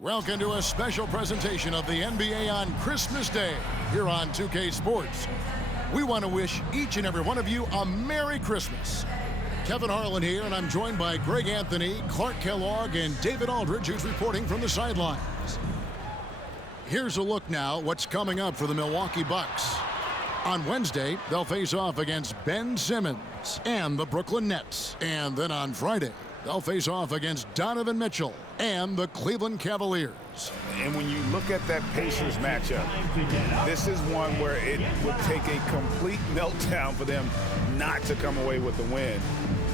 Welcome to a special presentation of the NBA on Christmas Day here on 2K Sports. We want to wish each and every one of you a Merry Christmas. Kevin Harlan here, and I'm joined by Greg Anthony, Clark Kellogg, and David Aldridge, who's reporting from the sidelines. Here's a look now what's coming up for the Milwaukee Bucks. On Wednesday, they'll face off against Ben Simmons and the Brooklyn Nets. And then on Friday, they'll face off against Donovan Mitchell and the Cleveland Cavaliers. And when you look at that Pacers matchup, this is one where it would take a complete meltdown for them not to come away with the win.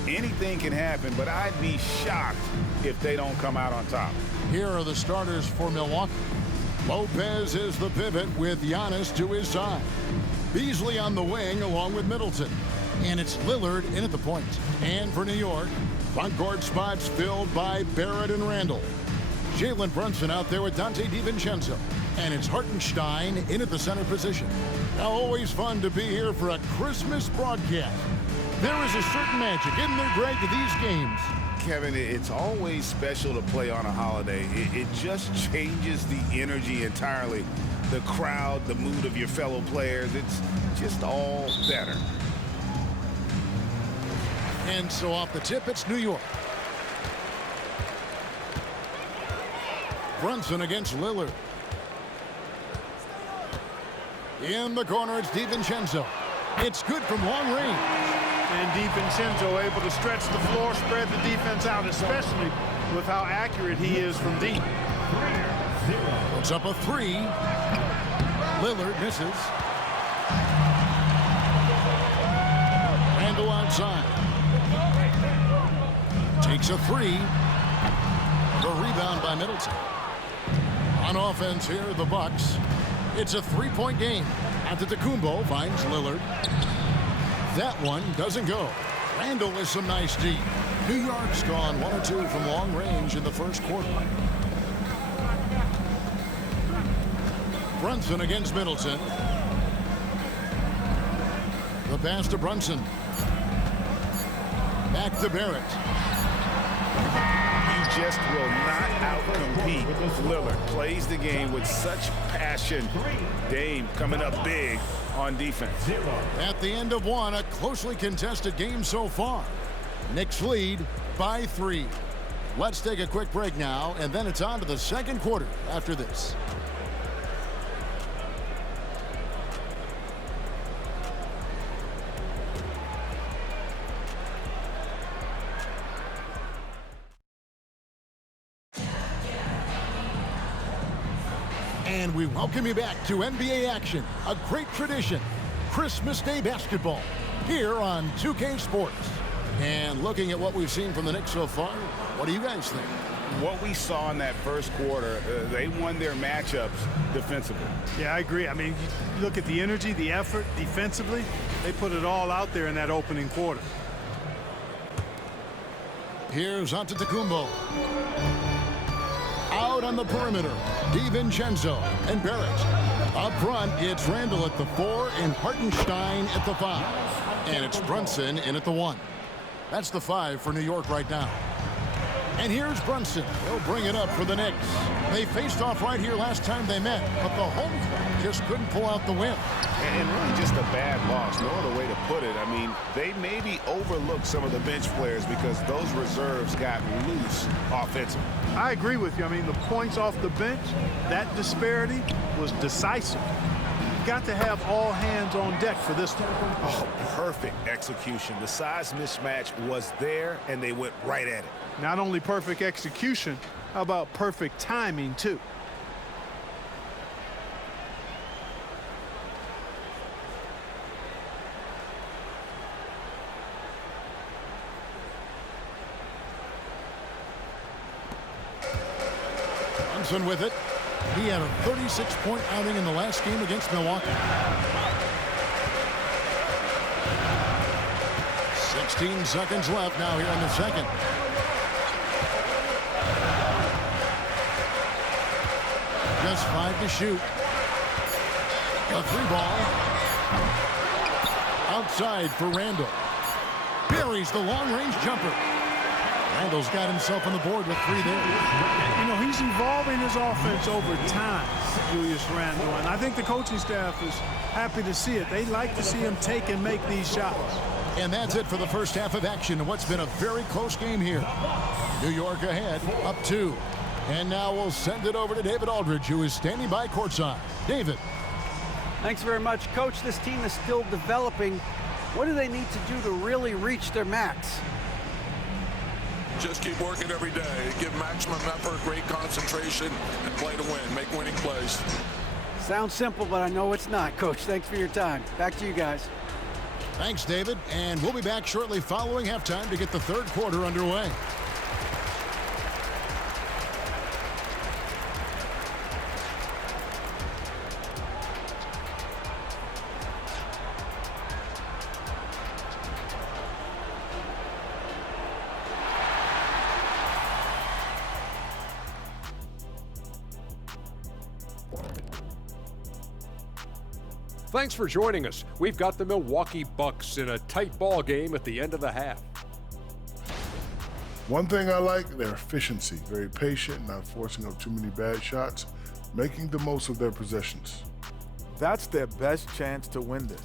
Anything can happen, but I'd be shocked if they don't come out on top. Here are the starters for Milwaukee. Lopez is the pivot with Giannis to his side. Beasley on the wing along with Middleton. And it's Lillard in at the point. And for New York, front court spots filled by Barrett and Randall. Jalen Brunson out there with Dante DiVincenzo. And it's Hartenstein in at the center position. Now, always fun to be here for a Christmas broadcast. There is a certain magic, isn't there, Greg, to these games? Kevin, it's always special to play on a holiday. It just changes the energy entirely. The crowd, the mood of your fellow players, it's just all better. And so off the tip, it's New York. Brunson against Lillard. In the corner, it's DiVincenzo. It's good from long range. And DiVincenzo able to stretch the floor, spread the defense out, especially with how accurate he is from deep. Puts up a three. Lillard misses. Randall outside. Takes a three. The rebound by Middleton. On offense here, the Bucks. It's a three-point game. Antetokounmpo finds Lillard. That one doesn't go. Randall with some nice D. New York's gone 1 or 2 from long range in the first quarter. Brunson against Middleton. The pass to Brunson. Back to Barrett. You just will not outcompete Lillard. Plays the game with such passion. Dame coming up big on defense. At the end of one, a closely contested game so far. Knicks lead by 3. Let's take a quick break now, and then it's on to the second quarter after this. And we welcome you back to NBA action, a great tradition, Christmas Day basketball, here on 2K Sports. And looking at what we've seen from the Knicks so far, what do you guys think? What we saw in that first quarter, they won their matchups defensively. Yeah, I agree. I mean, you look at the energy, the effort defensively, they put it all out there in that opening quarter. Here's Antetokounmpo. Out on the perimeter, DiVincenzo and Barrett. Up front, it's Randall at the 4 and Hartenstein at the 5. And it's Brunson in at the 1. That's the 5 for New York right now. And here's Brunson. He'll bring it up for the Knicks. They faced off right here last time they met, but the home crowd just couldn't pull out the win. And really just a bad loss. No other way to put it. I mean, they maybe overlooked some of the bench players because those reserves got loose offensively. I agree with you. I mean, the points off the bench, that disparity was decisive. You got to have all hands on deck for this one. Oh, perfect execution. The size mismatch was there, and they went right at it. Not only perfect execution, how about perfect timing, too? Brunson with it. He had a 36-point outing in the last game against Milwaukee. 16 seconds left now here in the second. Just 5 to shoot. A 3-ball. Outside for Randall. Buries the long-range jumper. Randall's got himself on the board with 3 there. You know, he's evolving his offense over time, Julius Randle, and I think the coaching staff is happy to see it. They like to see him take and make these shots. And that's it for the first half of action in what's been a very close game here. New York ahead, up 2. And now we'll send it over to David Aldridge, who is standing by courtside. David. Thanks very much, Coach. This team is still developing. What do they need to do to really reach their max? Just keep working every day. Give maximum effort, great concentration, and play to win. Make winning plays. Sounds simple, but I know it's not, Coach. Thanks for your time. Back to you guys. Thanks, David. And we'll be back shortly following halftime to get the third quarter underway. Thanks for joining us. We've got the Milwaukee Bucks in a tight ball game at the end of the half. One thing I like, their efficiency. Very patient, not forcing up too many bad shots, making the most of their possessions. That's their best chance to win this.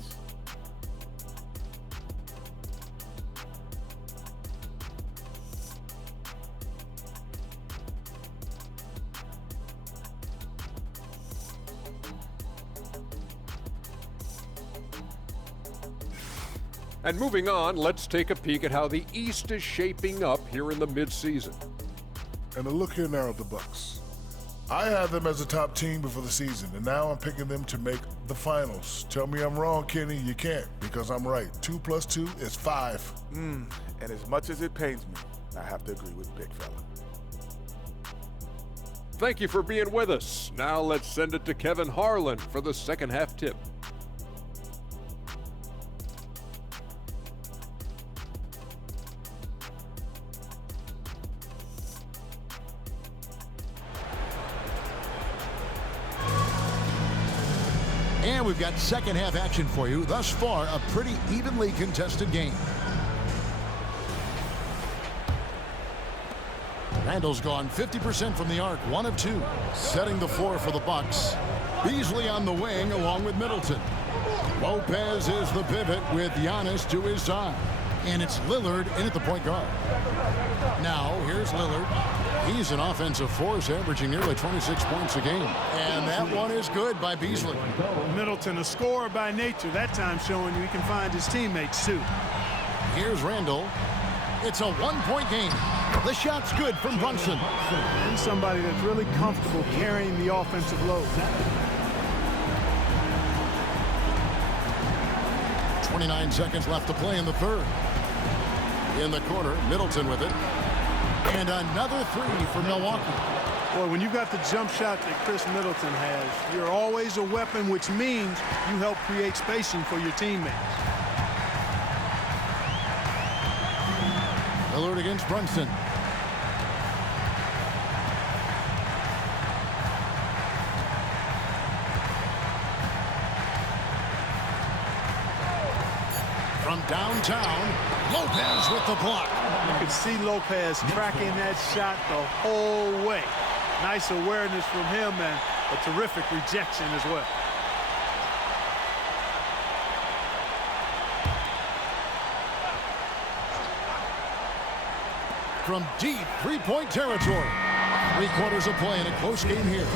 And moving on, let's take a peek at how the East is shaping up here in the midseason. And a look here now at the Bucks. I had them as a top team before the season, and now I'm picking them to make the finals. Tell me I'm wrong, Kenny. You can't, because I'm right. 2 + 2 is 5. And as much as it pains me, I have to agree with Big Fella. Thank you for being with us. Now let's send it to Kevin Harlan for the second half tip. And we've got second half action for you. Thus far, a pretty evenly contested game. Randall's gone 50% from the arc, 1 of 2. Setting the floor for the Bucks. Beasley on the wing along with Middleton. Lopez is the pivot with Giannis to his side. And it's Lillard in at the point guard. Now, here's Lillard. He's an offensive force, averaging nearly 26 points a game. And that one is good by Beasley. Middleton, a scorer by nature, that time showing you he can find his teammates too. Here's Randall. It's a 1-point game. The shot's good from Brunson. He's somebody that's really comfortable carrying the offensive load. 29 seconds left to play in the third. In the corner, Middleton with it. And another 3 for Milwaukee. Boy, when you've got the jump shot that Chris Middleton has, you're always a weapon, which means you help create spacing for your teammates. Lillard against Brunson. From downtown, Lopez with the block. You can see Lopez tracking that shot the whole way. Nice awareness from him and a terrific rejection as well. From deep three-point territory. 3/4 of play in a close game here.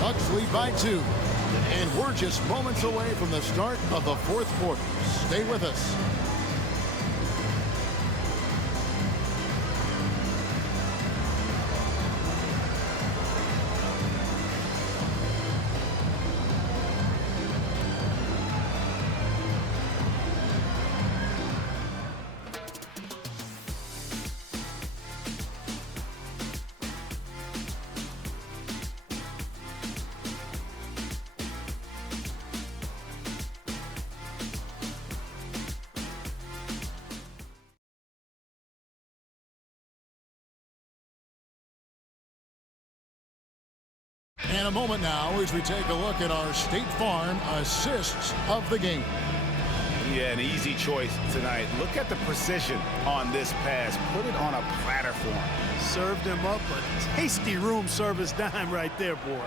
Bucks lead by 2. And we're just moments away from the start of the fourth quarter. Stay with us. And a moment now as we take a look at our State Farm assists of the game. Yeah, an easy choice tonight. Look at the precision on this pass. Put it on a platter for him. Served him up a tasty room service dime right there, boy.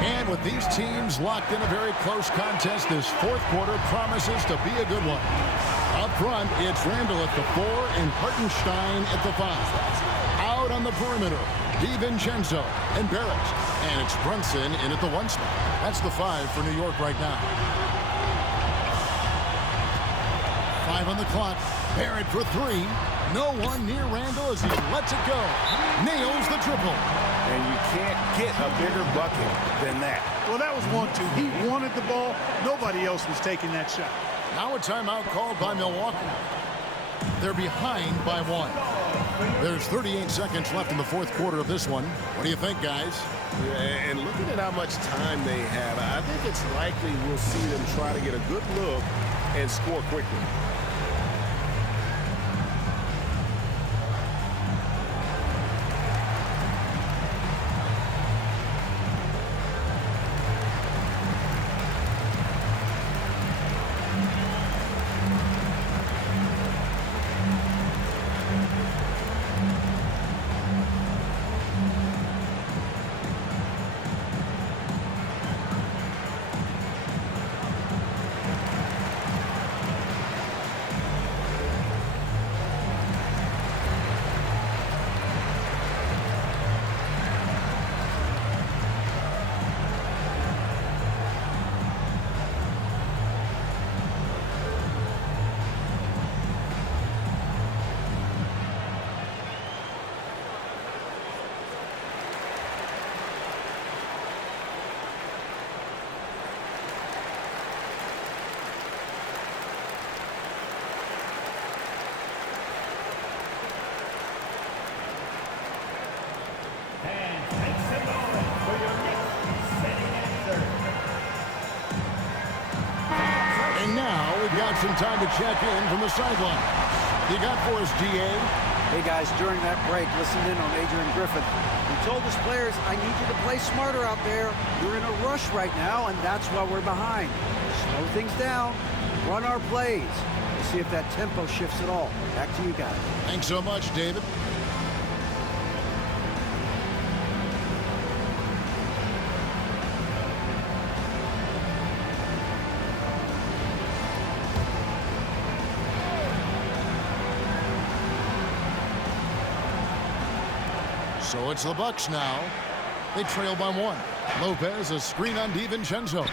And with these teams locked in a very close contest, this fourth quarter promises to be a good one. Up front, it's Randall at the 4 and Hartenstein at the 5. Out on the perimeter, DiVincenzo and Barrett. And it's Brunson in at the 1 spot. That's the 5 for New York right now. 5 on the clock. Barrett for 3. No one near Randall as he lets it go. Nails the triple. And you can't get a bigger bucket than that. Well, that was 1-2. He wanted the ball. Nobody else was taking that shot. Now a timeout called by Milwaukee. They're behind by 1. There's 38 seconds left in the fourth quarter of this one. What do you think, guys? Yeah, and looking at how much time they have, I think it's likely we'll see them try to get a good look and score quickly. And now we've got some time to check in from the sideline. You got for us, GA? Hey guys, during that break, listen in on Adrian Griffin. He told his players, I need you to play smarter out there. You're in a rush right now, and that's why we're behind. Slow things down, run our plays. We'll see if that tempo shifts at all. Back to you guys. Thanks so much, David. So it's the Bucks now. They trail by 1. Lopez, a screen on DiVincenzo.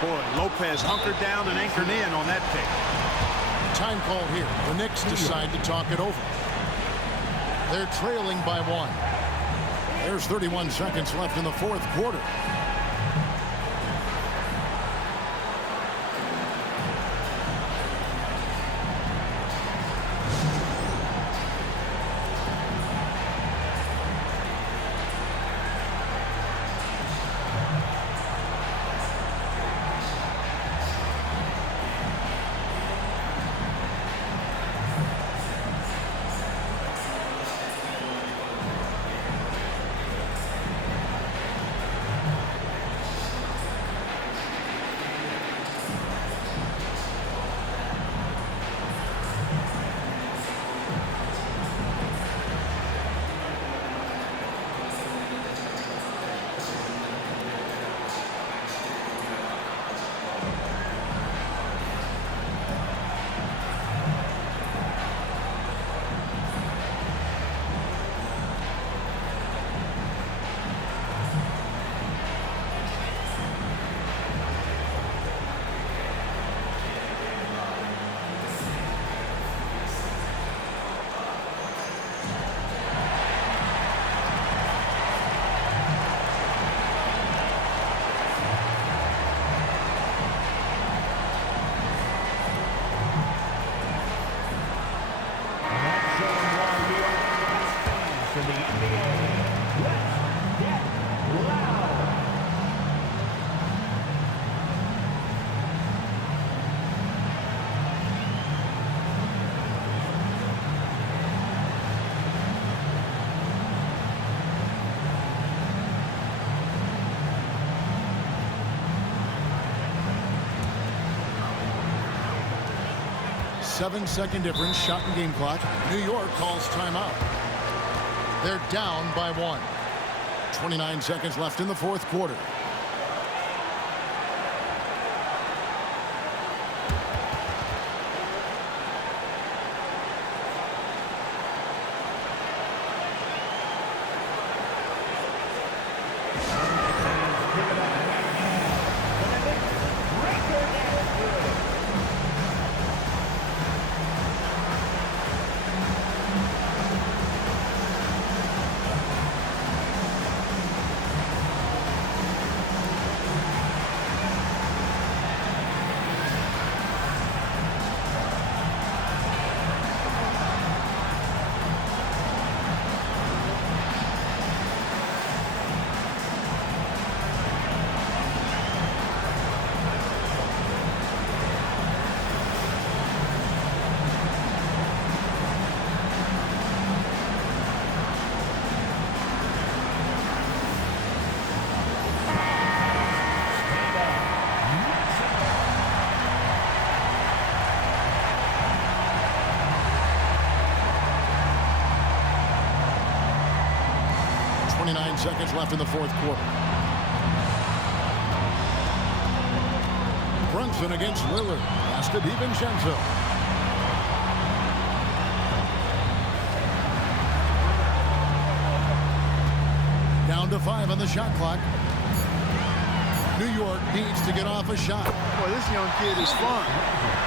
Boy, Lopez hunkered down and anchored in on that pick. Time call here. The Knicks decide to talk it over. They're trailing by 1. There's 31 seconds left in the fourth quarter. 7-second difference, shot and game clock. New York calls timeout. They're down by 1. 29 seconds left in the fourth quarter. Seconds left in the fourth quarter. Brunson against Lillard. Pass to DiVincenzo. Down to 5 on the shot clock. New York needs to get off a shot. Boy, this young kid is fun.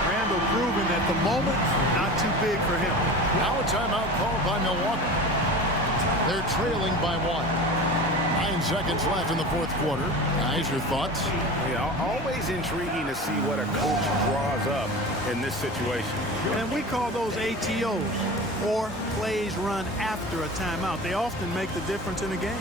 Randall proving that the moment, not too big for him. Now a timeout called by Milwaukee. They're trailing by 1. 9 seconds left in the fourth quarter. Guys, your thoughts? Yeah, always intriguing to see what a coach draws up in this situation. And we call those ATOs, or plays run after a timeout. They often make the difference in a game.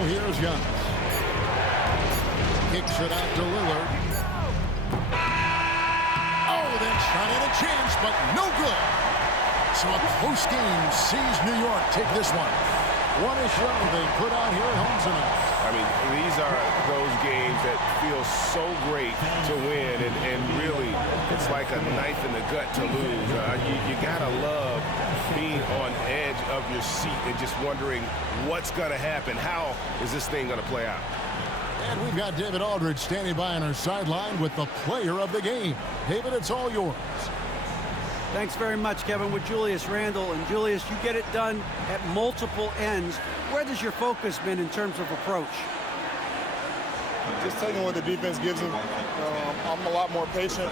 Here's Giannis. Kicks it out to Lillard. Oh, that shot had a chance, but no good. So a close game sees New York take this one. What a show they put out here at home tonight. I mean, these are those games that feel so great to win, and really, it's like a knife in the gut to lose. You gotta love being on edge of your seat and just wondering what's gonna happen. How is this thing gonna play out? And we've got David Aldridge standing by on our sideline with the player of the game. David, it's all yours. Thanks very much, Kevin, with Julius Randle. And Julius, you get it done at multiple ends. Where has your focus been in terms of approach? Just taking what the defense gives him. I'm a lot more patient,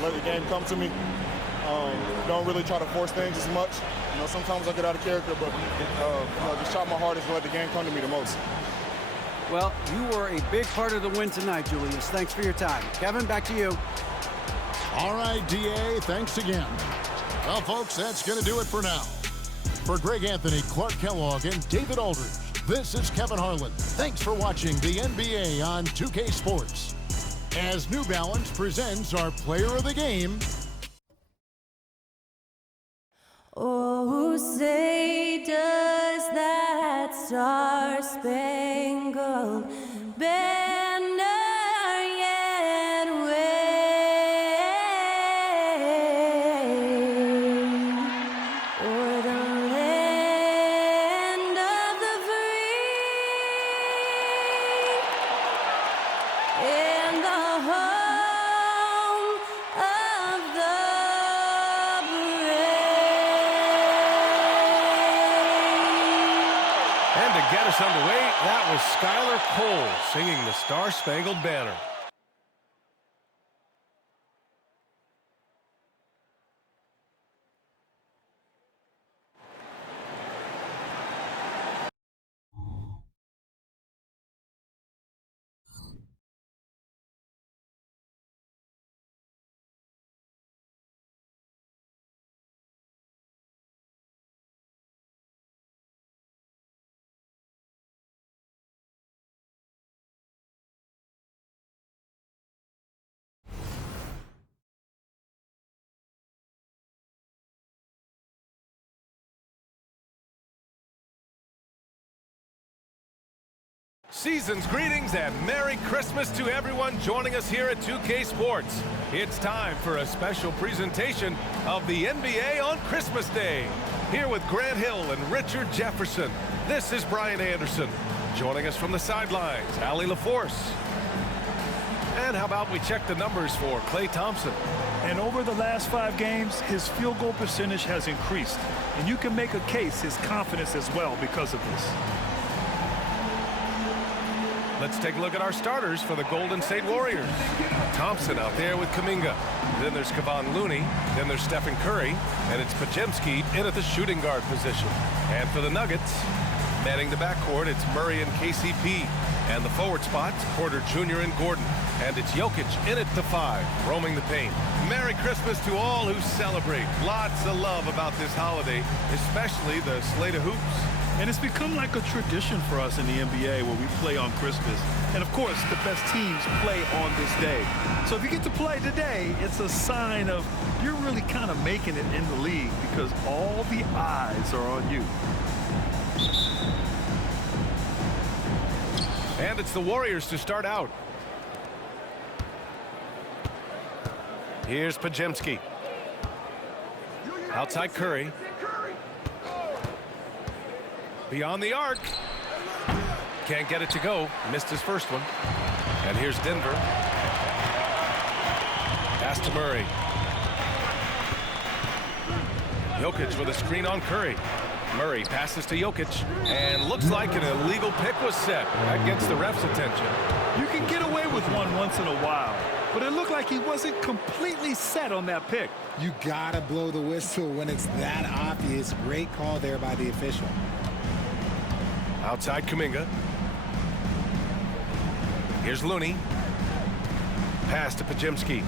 let the game come to me. Don't really try to force things as much. Sometimes I get out of character, but just try my hardest to let the game come to me the most. Well, you were a big part of the win tonight, Julius. Thanks for your time. Kevin, back to you. All right, DA, thanks again. Well, folks, that's going to do it for now. For Greg Anthony, Clark Kellogg, and David Aldridge, this is Kevin Harlan. Thanks for watching the NBA on 2K Sports. As New Balance presents our player of the game. Oh, say does that star Star-Spangled Banner yet wave o'er the land of the free and the home of the brave. And to get us underway, that was Skylar Cole singing the Star-Spangled Banner. Season's greetings and Merry Christmas to everyone joining us here at 2K Sports. It's time for a special presentation of the NBA on Christmas Day. Here with Grant Hill and Richard Jefferson, this is Brian Anderson. Joining us from the sidelines, Allie LaForce. And how about we check the numbers for Klay Thompson? And over the last 5 games, his field goal percentage has increased. And you can make a case his confidence as well because of this. Let's take a look at our starters for the Golden State Warriors. Thompson out there with Kuminga. Then there's Kevon Looney. Then there's Stephen Curry. And it's Podziemski in at the shooting guard position. And for the Nuggets, manning the backcourt, it's Murray and KCP. And the forward spots, Porter Jr. and Gordon. And it's Jokic in at the 5, roaming the paint. Merry Christmas to all who celebrate. Lots of love about this holiday, especially the slate of hoops. And it's become like a tradition for us in the NBA where we play on Christmas. And, of course, the best teams play on this day. So if you get to play today, it's a sign of you're really kind of making it in the league because all the eyes are on you. And it's the Warriors to start out. Here's Podziemski. Outside Curry. Beyond the arc. Can't get it to go. Missed his first one. And here's Denver. Pass to Murray. Jokic with a screen on Curry. Murray passes to Jokic. And looks like an illegal pick was set. That gets the ref's attention. You can get away with one once in a while. But it looked like he wasn't completely set on that pick. You gotta blow the whistle when it's that obvious. Great call there by the official. Outside Kuminga. Here's Looney. Pass to Podziemski.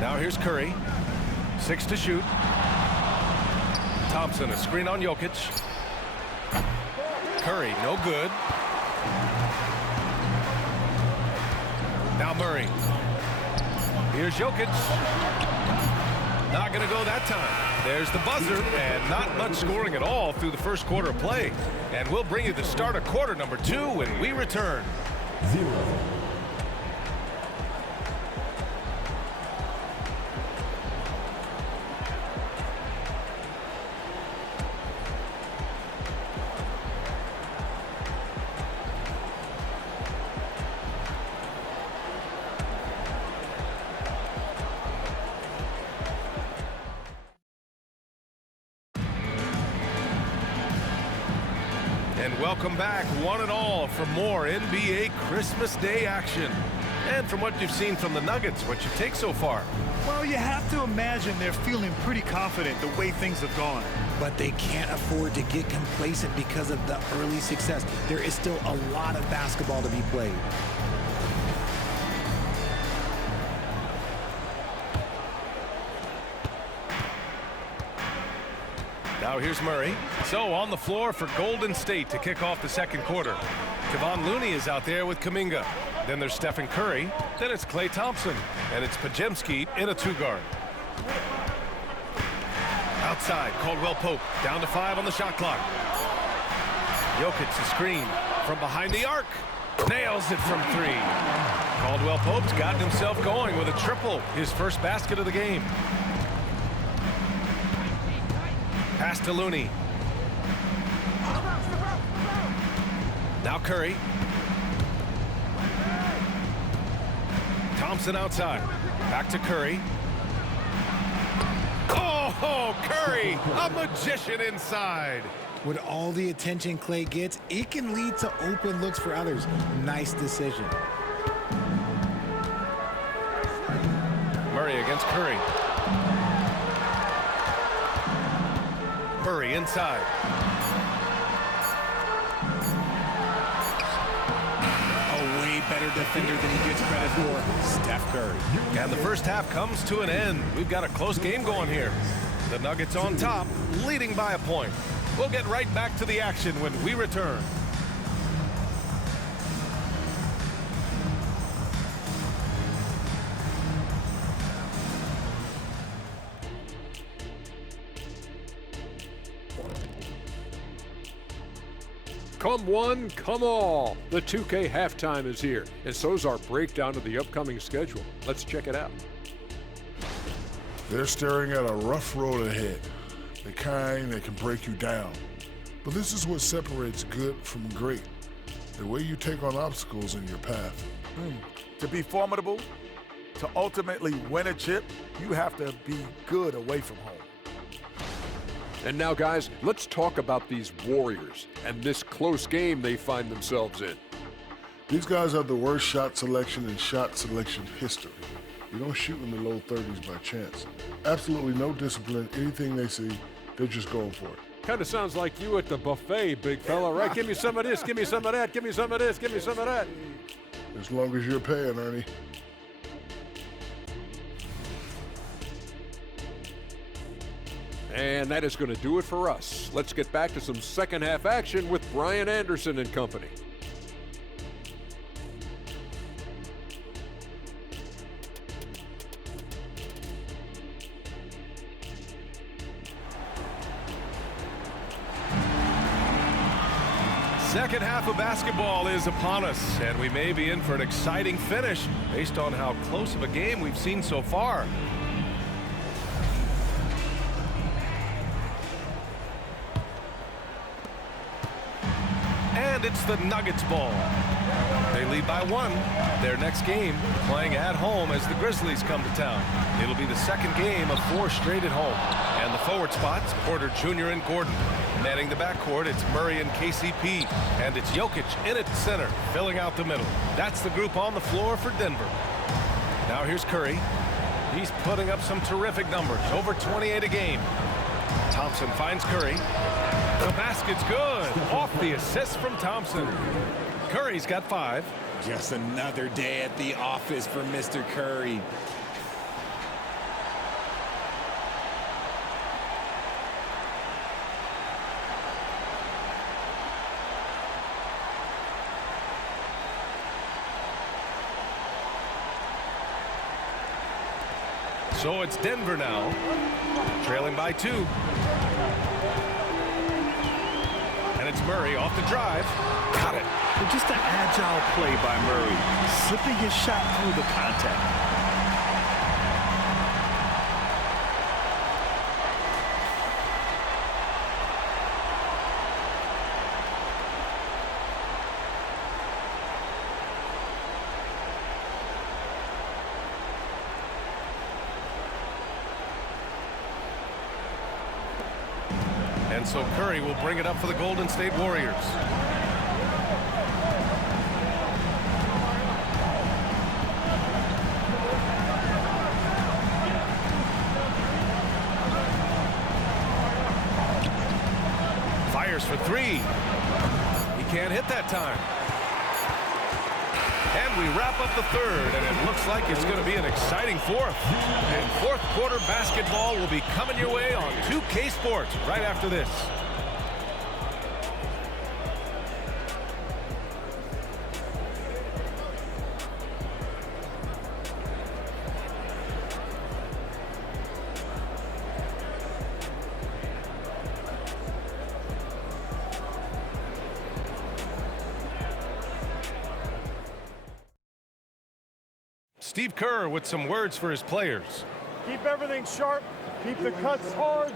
Now here's Curry. 6 to shoot. Thompson, a screen on Jokic. Curry, no good. Now Murray. Here's Jokic. Not going to go that time. There's the buzzer, and not much scoring at all through the first quarter of play. And we'll bring you the start of quarter number 2 when we return. 0. And welcome back, one and all, for more NBA Christmas Day action. And from what you've seen from the Nuggets, what you take so far? Well, you have to imagine they're feeling pretty confident the way things have gone. But they can't afford to get complacent because of the early success. There is still a lot of basketball to be played. Now here's Murray. So on the floor for Golden State to kick off the second quarter. Kevon Looney is out there with Kuminga. Then there's Stephen Curry. Then it's Klay Thompson. And it's Podziemski in a 2-guard. outside. Caldwell Pope down to 5 on the shot clock. Jokic the screen from behind the arc. Nails it from 3. Caldwell Pope's gotten himself going with a triple, his first basket of the game. Pass to Looney. Now Curry. Thompson outside. Back to Curry. Oh, Curry, a magician inside. With all the attention Clay gets, it can lead to open looks for others. Nice decision. Murray against Curry. Murray inside. A way better defender than he gets credit for, Steph Curry. And the first half comes to an end. We've got a close game going here. The Nuggets on top, leading by a point. We'll get right back to the action when we return. Come one, come all. The 2K halftime is here, and so's our breakdown of the upcoming schedule. Let's check it out. They're staring at a rough road ahead, the kind that can break you down. But this is what separates good from great, the way you take on obstacles in your path. To be formidable, to ultimately win a chip, you have to be good away from home. And now, guys, let's talk about these Warriors and this close game they find themselves in. These guys have the worst shot selection in shot selection history. You don't shoot in the low 30s by chance. Absolutely no discipline. Anything they see, they're just going for it. Kind of sounds like you at the buffet, big fella, right? Give me some of this, give me some of that, give me some of this, give me some of that. As long as you're paying, Ernie. And that is going to do it for us. Let's get back to some second half action with Brian Anderson and company. Second half of basketball is upon us, and we may be in for an exciting finish based on how close of a game we've seen so far. And it's the Nuggets ball. They lead by 1. Their next game playing at home as the Grizzlies come to town. It'll be the second game of 4 straight at home. And the forward spots, Porter Jr. and Gordon. Manning the backcourt, it's Murray and KCP. And it's Jokic in at center, filling out the middle. That's the group on the floor for Denver. Now here's Curry. He's putting up some terrific numbers, over 28 a game. Thompson finds Curry. The basket's good. Off the assist from Thompson. Curry's got 5. Just another day at the office for Mr. Curry. So it's Denver now, trailing by 2. And it's Murray off the drive. Got it. And just an agile play by Murray, slipping his shot through the contact. And so Curry will bring it up for the Golden State Warriors. Fires for 3. He can't hit that time. And we wrap up the third, and it looks like it's going to be an exciting fourth. And fourth quarter basketball will be coming your way on 2K Sports right after this. Steve Kerr with some words for his players. Keep everything sharp. Keep the cuts hard.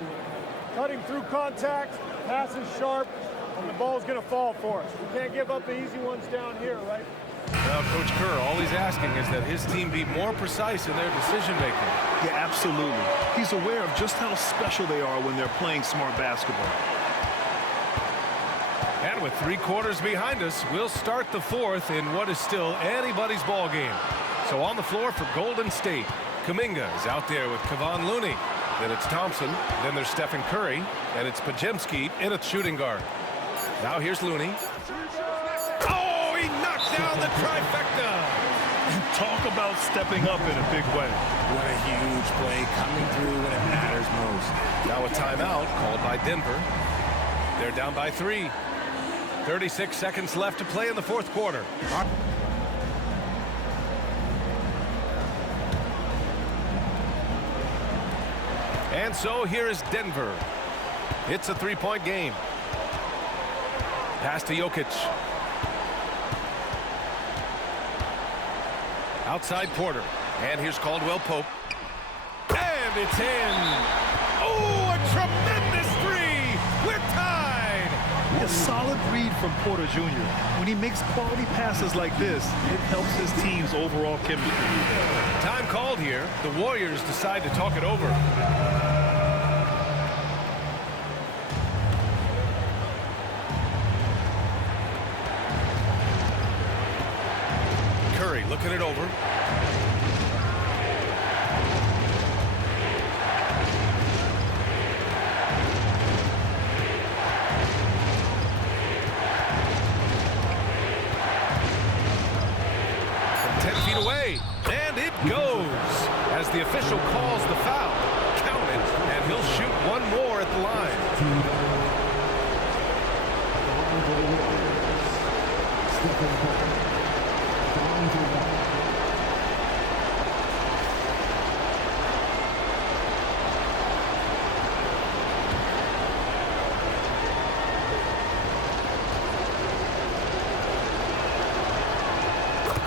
Cutting through contact. Passes sharp. And the ball's going to fall for us. We can't give up the easy ones down here, right? Now, Coach Kerr, all he's asking is that his team be more precise in their decision-making. Yeah, absolutely. He's aware of just how special they are when they're playing smart basketball. And with 3 quarters behind us, we'll start the 4th in what is still anybody's ball game. So on the floor for Golden State, Kuminga is out there with Kevon Looney. Then it's Thompson. Then there's Stephen Curry. And it's Podziemski in at shooting guard. Now here's Looney. Oh, he knocked down the trifecta. And talk about stepping up in a big way. What a huge play coming through when it matters most. Now a timeout called by Denver. They're down by 3. 36 seconds left to play in the 4th quarter. And so here is Denver. It's a 3-point game. Pass to Jokic. Outside Porter. And here's Caldwell Pope. And it's in. Oh, a tremendous 3. We're tied. A solid read from Porter Jr. When he makes quality passes like this, it helps his team's overall chemistry. Time called here. The Warriors decide to talk it over. Curry looking it over. From 10 feet away, and it goes. As the official calls the foul, count it, and he'll shoot one more at the line.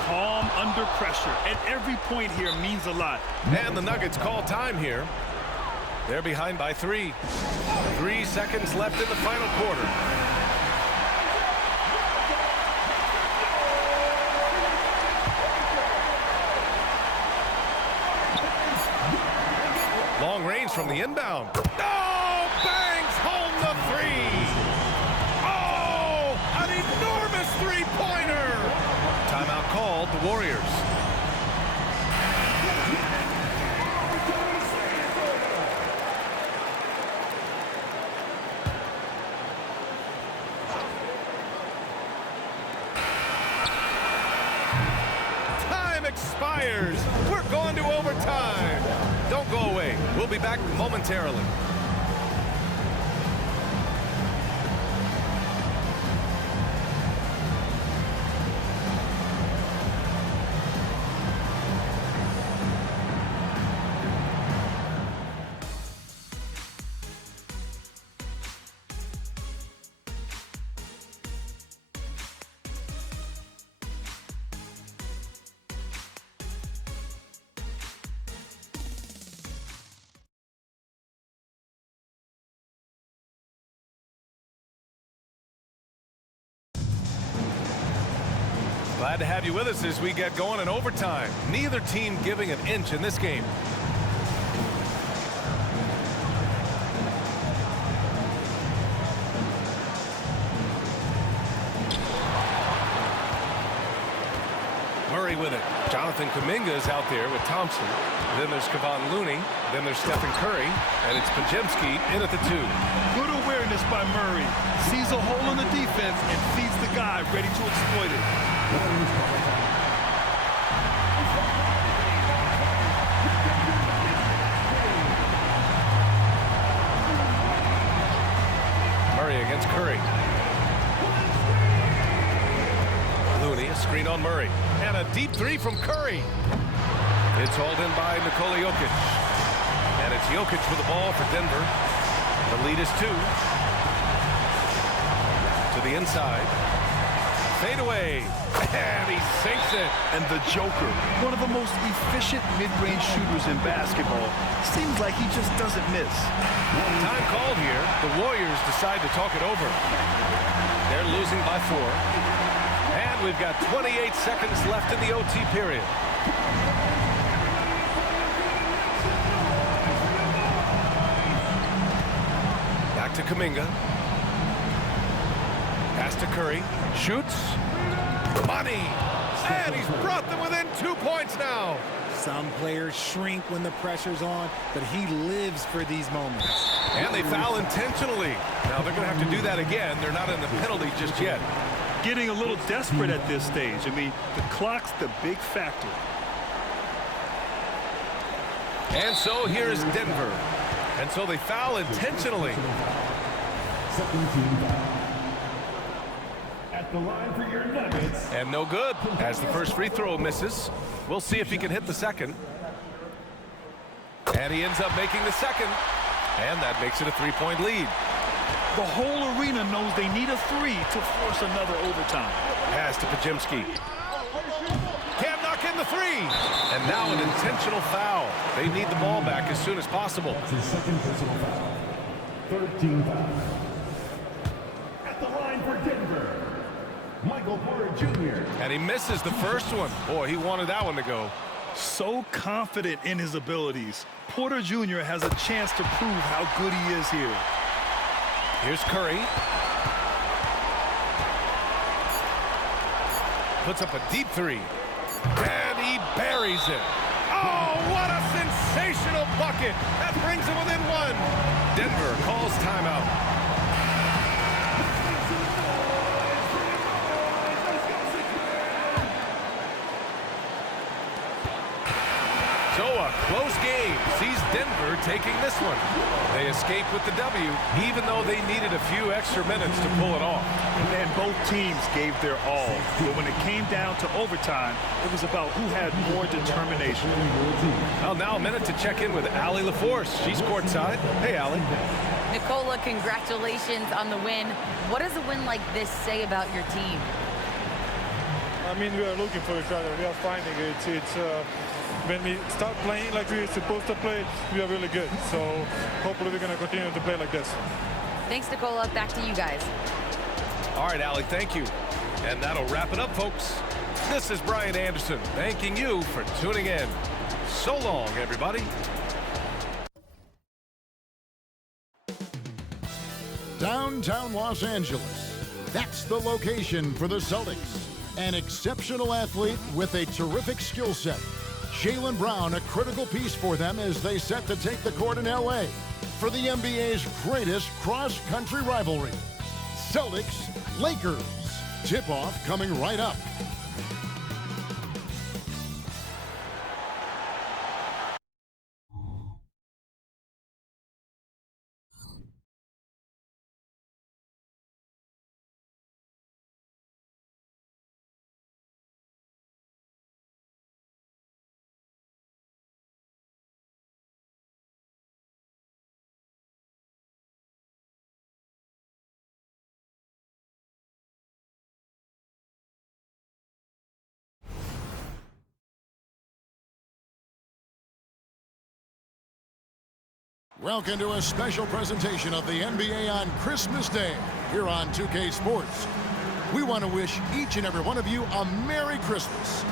Calm under pressure, and every point here means a lot. And the Nuggets call time here. They're behind by 3. 3 seconds left in the final quarter. Long range from the inbound. Oh, bangs home the 3. Oh, an enormous 3-pointer. Timeout called, the Warriors. Time expires. We're going to overtime. Don't go away. We'll be back momentarily. Glad to have you with us as we get going in overtime. Neither team giving an inch in this game. Murray with it. Jonathan Kuminga is out there with Thompson. Then there's Kevon Looney. Then there's Stephen Curry. And it's Podziemski in at the 2. Good awareness by Murray. Sees a hole in the defense and feeds the guy ready to exploit it. Murray against Curry. Looney, a screen on Murray. And a deep 3 from Curry. It's hauled in by Nikola Jokic. And it's Jokic with the ball for Denver. The lead is 2. To the inside. Fade away. And he sinks it. And the Joker, one of the most efficient mid-range shooters in basketball, seems like he just doesn't miss. Time called here. The Warriors decide to talk it over. They're losing by 4. And we've got 28 seconds left in the OT period. Back to Kuminga. Pass to Curry. Shoots. Money. And he's brought them within 2 points now. Some players shrink when the pressure's on, but he lives for these moments. And they foul intentionally. Now they're going to have to do that again. They're not in the penalty just yet. Getting a little desperate at this stage. I mean, the clock's the big factor. And so here's Denver. And so they foul intentionally. At the line for your Nuggets. And no good, as the first free throw misses. We'll see if he can hit the second. And he ends up making the second. And that makes it a 3-point lead. The whole arena knows they need a 3 to force another overtime. Pass to Pajemski. Can't knock in the 3. And now an intentional foul. They need the ball back as soon as possible. That's his second personal foul. 13 fouls. At the line for Denver, Michael Porter Jr. And he misses the first one. Boy, he wanted that one to go. So confident in his abilities. Porter Jr. has a chance to prove how good he is here. Here's Curry. Puts up a deep 3. And he buries it. Oh, what a sensational bucket. That brings him within 1. Denver calls timeout. So a close game sees Denver taking this one. They escape with the W, even though they needed a few extra minutes to pull it off. And both teams gave their all. But when it came down to overtime, it was about who had more determination. Well, now a minute to check in with Allie LaForce. She's courtside. Hey, Allie. Nicola, congratulations on the win. What does a win like this say about your team? I mean, we are looking for each other. We are finding it. When we start playing like we're supposed to play, we are really good. So hopefully we're going to continue to play like this. Thanks, Nicola. Back to you guys. All right, Allie, thank you. And that'll wrap it up, folks. This is Brian Anderson thanking you for tuning in. So long, everybody. Downtown Los Angeles. That's the location for the Celtics. An exceptional athlete with a terrific skill set. Jaylen Brown, a critical piece for them as they set to take the court in L.A. for the NBA's greatest cross-country rivalry. Celtics-Lakers. Tip-off coming right up. Welcome to a special presentation of the NBA on Christmas Day here on 2K Sports. We want to wish each and every one of you a Merry Christmas.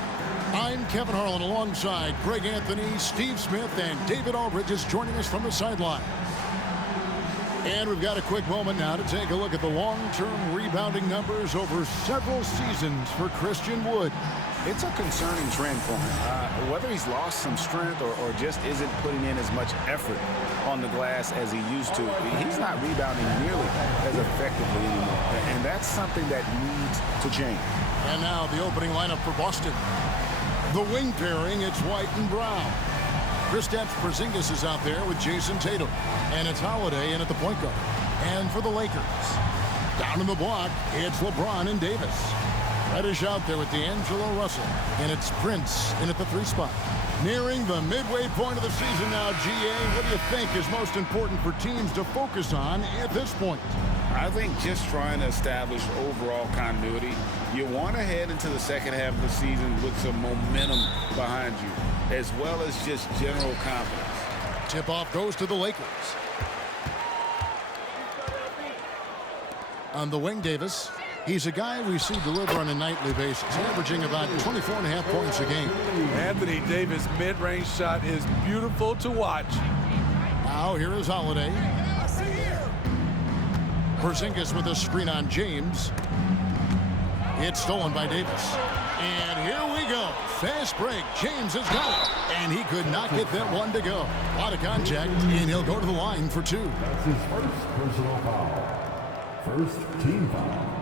I'm Kevin Harlan alongside Greg Anthony, Steve Smith, and David Aldridge is joining us from the sideline. And we've got a quick moment now to take a look at the long-term rebounding numbers over several seasons for Christian Wood. It's a concerning trend for him. Whether he's lost some strength or just isn't putting in as much effort on the glass as he used to, he's not rebounding nearly as effectively anymore. And that's something that needs to change. And now the opening lineup for Boston. The wing pairing, it's White and Brown. Kristaps Porzingis is out there with Jason Tatum. And it's Holiday in at the point guard. And for the Lakers, down in the block, it's LeBron and Davis. Reddish out there with D'Angelo Russell. And it's Prince in at the 3 spot. Nearing the midway point of the season now, GA. What do you think is most important for teams to focus on at this point? I think just trying to establish overall continuity. You want to head into the second half of the season with some momentum behind you, as well as just general confidence. Tip-off goes to the Lakers. On the wing, Davis. He's a guy we see deliver on a nightly basis, averaging about 24.5 points a game. Anthony Davis' mid-range shot is beautiful to watch. Now here is Holiday. Porzingis with a screen on James. It's stolen by Davis. And here we go. Fast break. James has got it. And he could not get that one to go. A lot of contact, and he'll go to the line for two. That's his first personal foul. First team foul.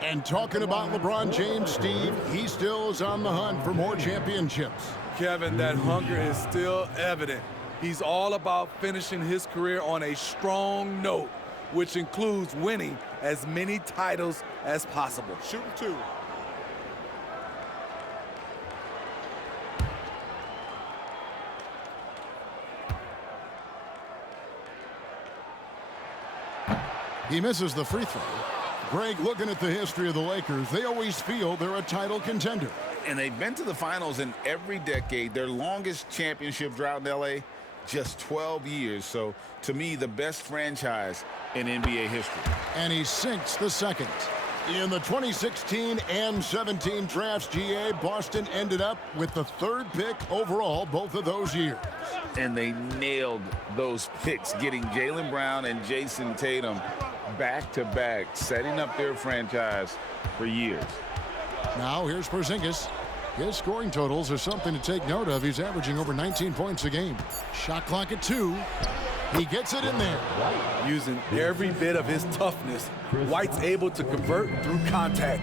And talking about LeBron James, Steve, he still is on the hunt for more championships. Kevin, that hunger is still evident. He's all about finishing his career on a strong note, which includes winning as many titles as possible. Shooting two. He misses the free throw. Greg, looking at the history of the Lakers, they always feel they're a title contender. And they've been to the finals in every decade. Their longest championship drought in L.A., just 12 years. So, to me, the best franchise in NBA history. And he sinks the second. In the 2016 and 17 drafts, GA, Boston ended up with the third pick overall both of those years. And they nailed those picks, getting Jaylen Brown and Jason Tatum back-to-back, setting up their franchise for years. Now here's Porzingis. His scoring totals are something to take note of. He's averaging over 19 points a game. Shot clock at 2. He gets it in there. Using every bit of his toughness, White's able to convert through contact.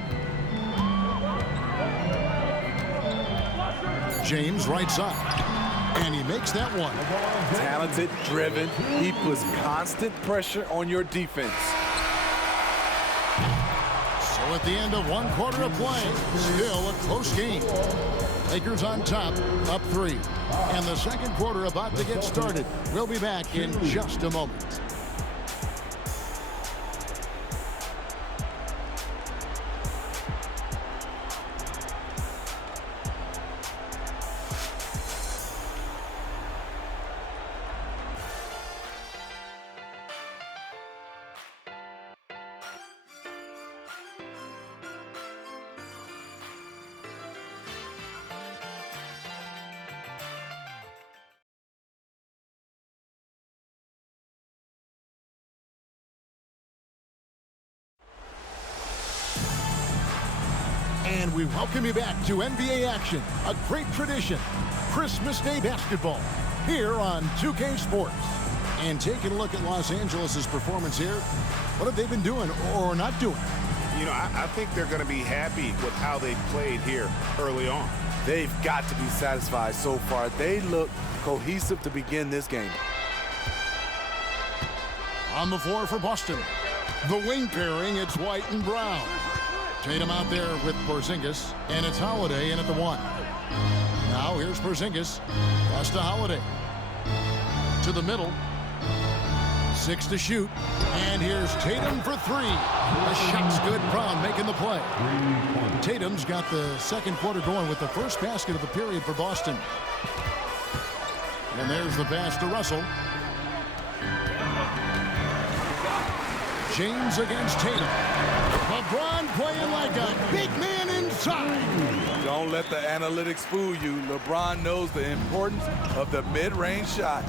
James right side. And he makes that one. Talented, driven. He puts constant pressure on your defense. So at the end of one quarter of play, still a close game. Lakers on top, up 3. And the second quarter about to get started. We'll be back in just a moment. And we welcome you back to NBA action, a great tradition, Christmas Day basketball, here on 2K Sports. And taking a look at Los Angeles' performance here, what have they been doing or not doing? You know, I think they're going to be happy with how they played here early on. They've got to be satisfied so far. They look cohesive to begin this game. On the floor for Boston, the wing pairing, it's White and Brown. Tatum out there with Porzingis, and it's Holiday in at the 1. Now here's Porzingis. Pass to Holiday. To the middle. 6 to shoot. And here's Tatum for 3. The shot's good. Brown making the play. Tatum's got the second quarter going with the first basket of the period for Boston. And there's the pass to Russell. James against Tatum. LeBron playing like a big man inside. Don't let the analytics fool you. LeBron knows the importance of the mid-range shot.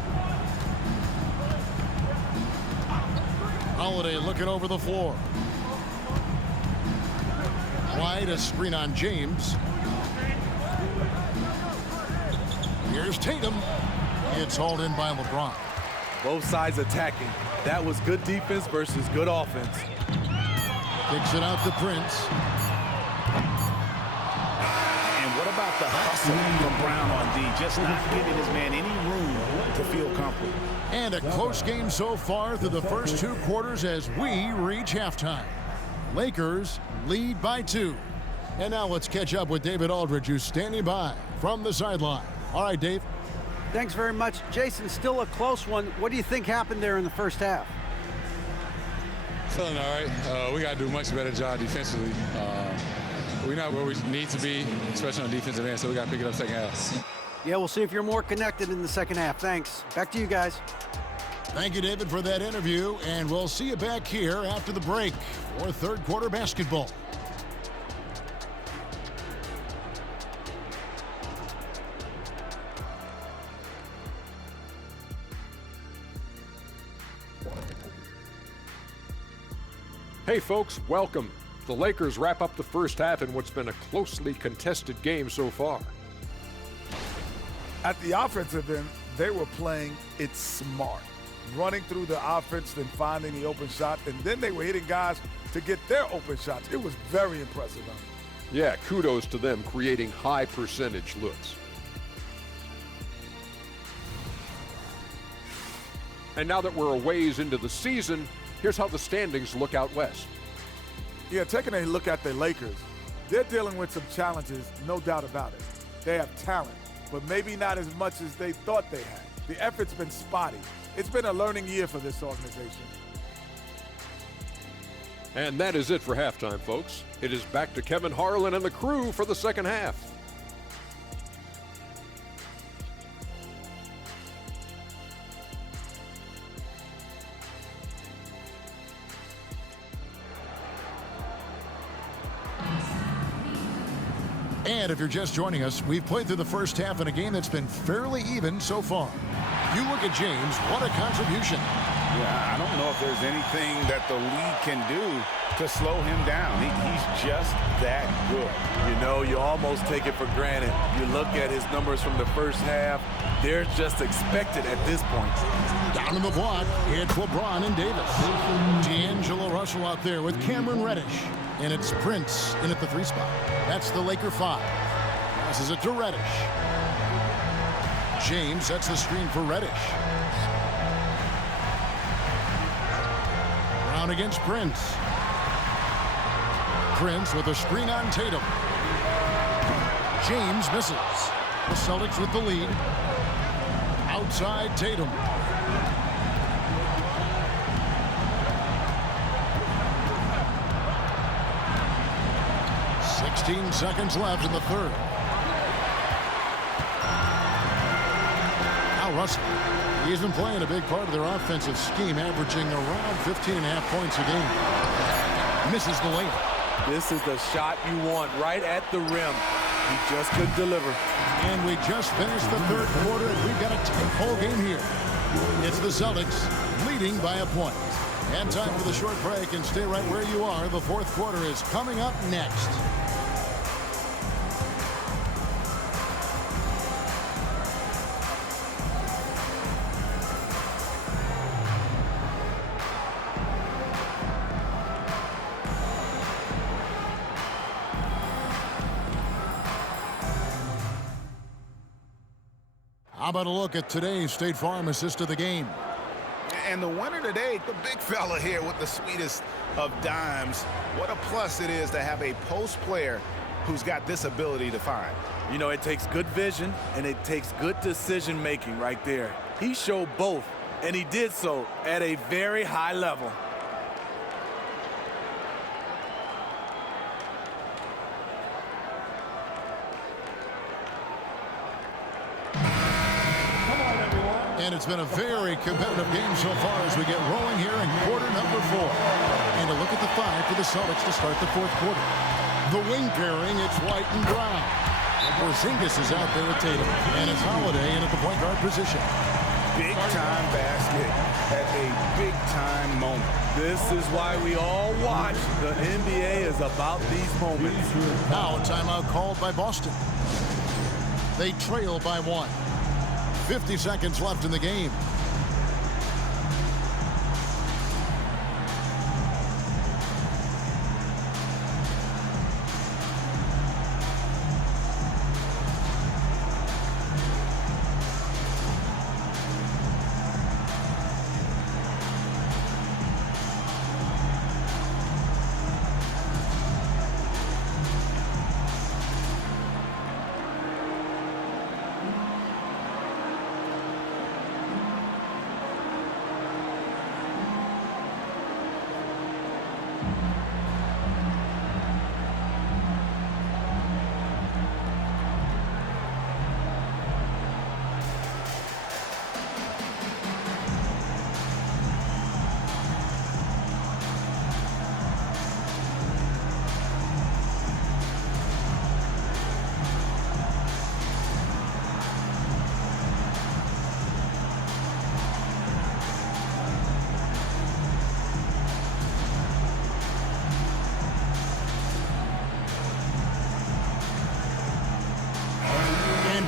Holiday looking over the floor. White, a screen on James. Here's Tatum. It's hauled in by LeBron. Both sides attacking. That was good defense versus good offense. Kicks it out to Prince. And what about the hustle from Brown on D? Just not giving his man any room to feel comfortable. And a close game so far through the first 2 quarters as we reach halftime. Lakers lead by 2. And now let's catch up with David Aldridge, who's standing by from the sideline. All right, Dave. Thanks very much. Jason, still a close one. What do you think happened there in the first half? Feeling all right. We got to do a much better job defensively. We're not where we need to be, especially on defensive end, so we got to pick it up second half. Yeah, we'll see if you're more connected in the second half. Thanks. Back to you guys. Thank you, David, for that interview, and we'll see you back here after the break for third quarter basketball. Hey folks, welcome. The Lakers wrap up the first half in what's been a closely contested game so far. At the offensive end, they were playing it smart, running through the offense, then finding the open shot, and then they were hitting guys to get their open shots. It was very impressive. Yeah, kudos to them creating high percentage looks. And now that we're a ways into the season, here's how the standings look out west. Yeah, taking a look at the Lakers, they're dealing with some challenges, no doubt about it. They have talent, but maybe not as much as they thought they had. The effort's been spotty. It's been a learning year for this organization. And that is it for halftime, folks. It is back to Kevin Harlan and the crew for the second half. And if you're just joining us, we've played through the first half in a game that's been fairly even so far. You look at James, what a contribution. Yeah, I don't know if there's anything that the league can do to slow him down. He's just that good. You know, you almost take it for granted. You look at his numbers from the first half, they're just expected at this point. Down in the block, it's LeBron and Davis. D'Angelo Russell out there with Cameron Reddish. And it's Prince in at the 3 spot. That's the Laker 5. Passes it to Reddish. James sets the screen for Reddish. Brown against Prince. Prince with a screen on Tatum. James misses. The Celtics with the lead. Outside Tatum. Seconds left in the third. Now Russell. He's been playing a big part of their offensive scheme, averaging around 15.5 points a game. Misses the layup. This is the shot you want right at the rim. He just couldn't deliver. And we just finished the third quarter, and we've got a tight ball game here. It's the Celtics leading by a point. And time for the short break, and stay right where you are. The fourth quarter is coming up next. How about a look at today's State Farm assist of the game? And the winner today, the big fella here with the sweetest of dimes. What a plus it is to have a post player who's got this ability to find. You know, it takes good vision and it takes good decision making right there. He showed both, and he did so at a very high level. And it's been a very competitive game so far as we get rolling here in quarter number 4. And a look at the 5 for the Celtics to start the fourth quarter. The wing pairing, it's White and Brown. Porzingis is out there at Tatum. And it's Holiday in at the point guard position. Big-time basket at a big-time moment. This is why we all watch. The NBA is about these moments. Now a timeout called by Boston. They trail by 1. 50 seconds left in the game.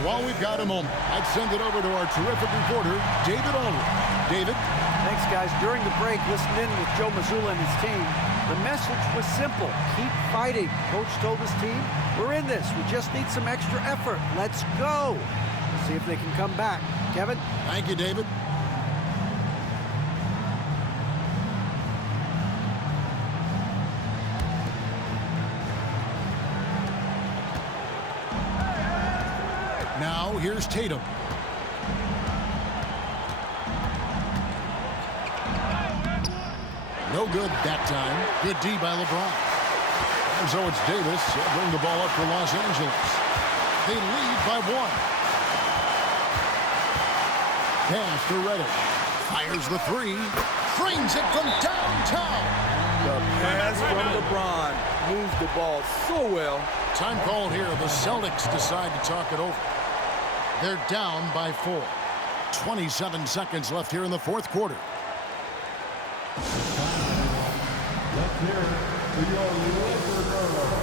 While we've got a moment, I'd send it over to our terrific reporter, David Aldridge. David? Thanks, guys. During the break, listening in with Joe Mazzulla and his team, the message was simple. Keep fighting. Coach told his team, we're in this. We just need some extra effort. Let's go. Let's see if they can come back. Kevin? Thank you, David. Now, here's Tatum. No good that time. Good D by LeBron. And so it's Davis. He'll bring the ball up for Los Angeles. They lead by 1. Pass to Reddish. Fires the 3. Frames it from downtown. The pass from LeBron moves the ball so well. Time called here. The Celtics decide to talk it over. They're down by 4. 27 seconds left here in the fourth quarter. Let's hear it for your Lakers girls.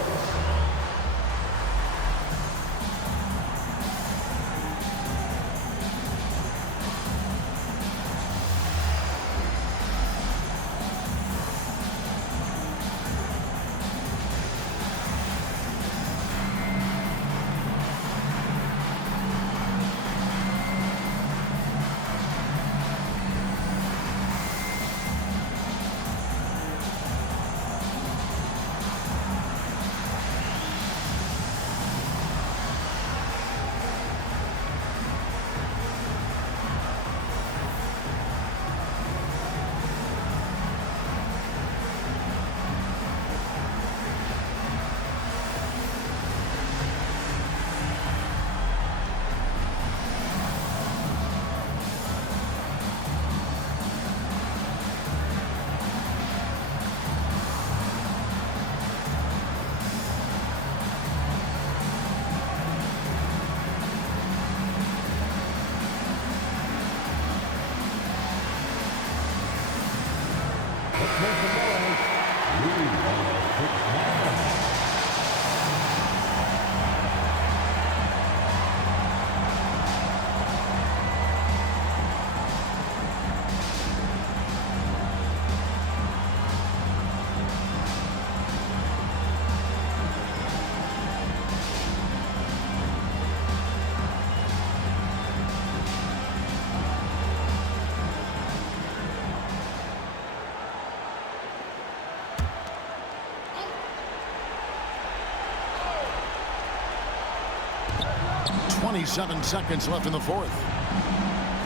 Twenty-seven seconds left in the fourth.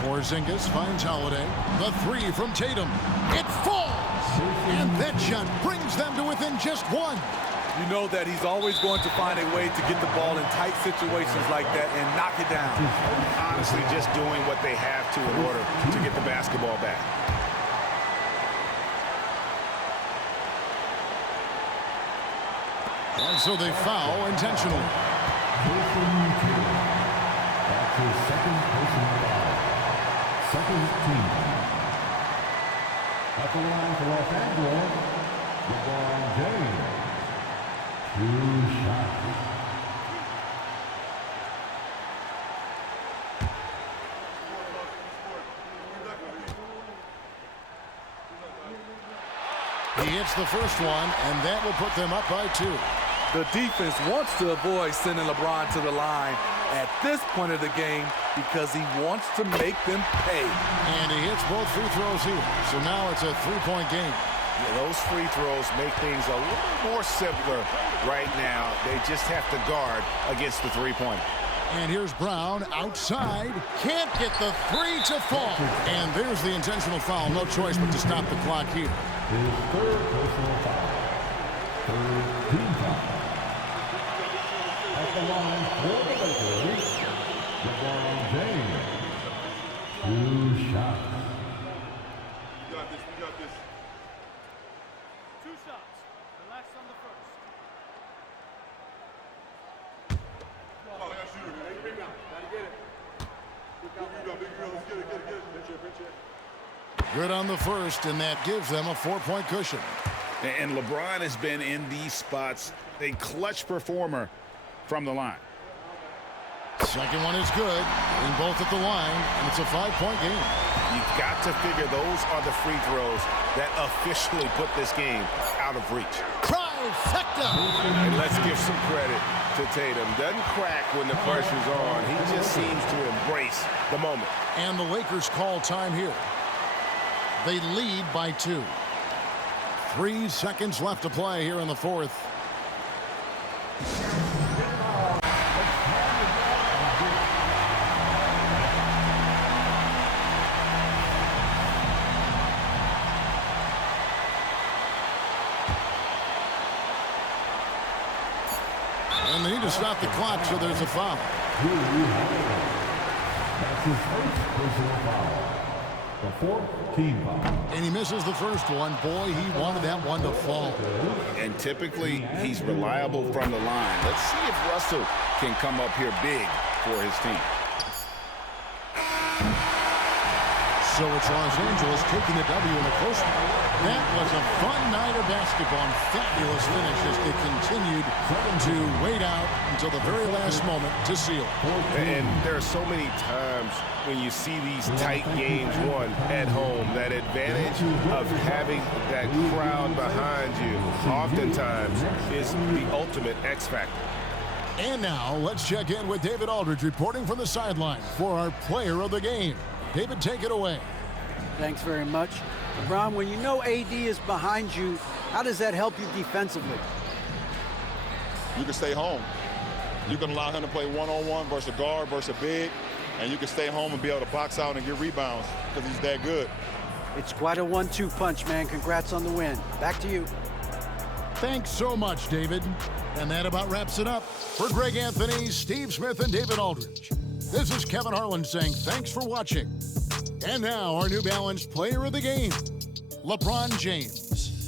Porzingis finds Holiday. The 3 from Tatum. It falls! And that shot brings them to within just 1. You know that he's always going to find a way to get the ball in tight situations like that and knock it down. Honestly, just doing what they have to in order to get the basketball back. And so they foul intentionally. That's his second personal foul. Second team. At the line for Los Angeles, LeBron James. 2 shots. He hits the first one, and that will put them up by 2. The defense wants to avoid sending LeBron to the line at this point of the game because he wants to make them pay. And he hits both free throws here. So now it's a 3-point game. Yeah, those free throws make things a little more simpler right now. They just have to guard against the 3-point. And here's Brown outside. Can't get the 3 to fall. And there's the intentional foul. No choice but to stop the clock here. His third personal foul. Third team foul. At the line for the Lakers, LeBron James. 2 shots. We got this. We got this. 2 shots. Relax on the first. Oh, I got shooter, man. Big down. Gotta get it. Big rebound, big rebound. Let's get it, get it, get it. Bench it. Good on the first, and that gives them a 4-point cushion. And LeBron has been in these spots a clutch performer from the line. Second one is good. Being both at the line, and it's a 5-point game. You've got to figure those are the free throws that officially put this game out of reach. Trifecta! And let's give some credit to Tatum. Doesn't crack when the pressure's on. He just seems to embrace the moment. And the Lakers call time here. They lead by 2. 3 seconds left to play here in the fourth. And they need to stop the clock, so there's a foul. That's his first personal foul. The 4th team foul. And he misses the first one. Boy, he wanted that one to fall. And typically, he's reliable from the line. Let's see if Russell can come up here big for his team. So it's Los Angeles taking the W in a close one. That was a fun night of basketball and fabulous finish as they continued to wait out until the very last moment to seal. And there are so many times when you see these tight games won at home, that advantage of having that crowd behind you oftentimes is the ultimate X factor. And now let's check in with David Aldridge reporting from the sideline for our player of the game. David, take it away. Thanks very much. LeBron, when you know AD is behind you, how does that help you defensively? You can stay home. You can allow him to play one-on-one versus a guard versus a big, and you can stay home and be able to box out and get rebounds because he's that good. It's quite a 1-2 punch, man. Congrats on the win. Back to you. Thanks so much, David. And that about wraps it up. For Greg Anthony, Steve Smith, and David Aldridge, this is Kevin Harlan saying thanks for watching. And now our New Balance player of the game, LeBron James.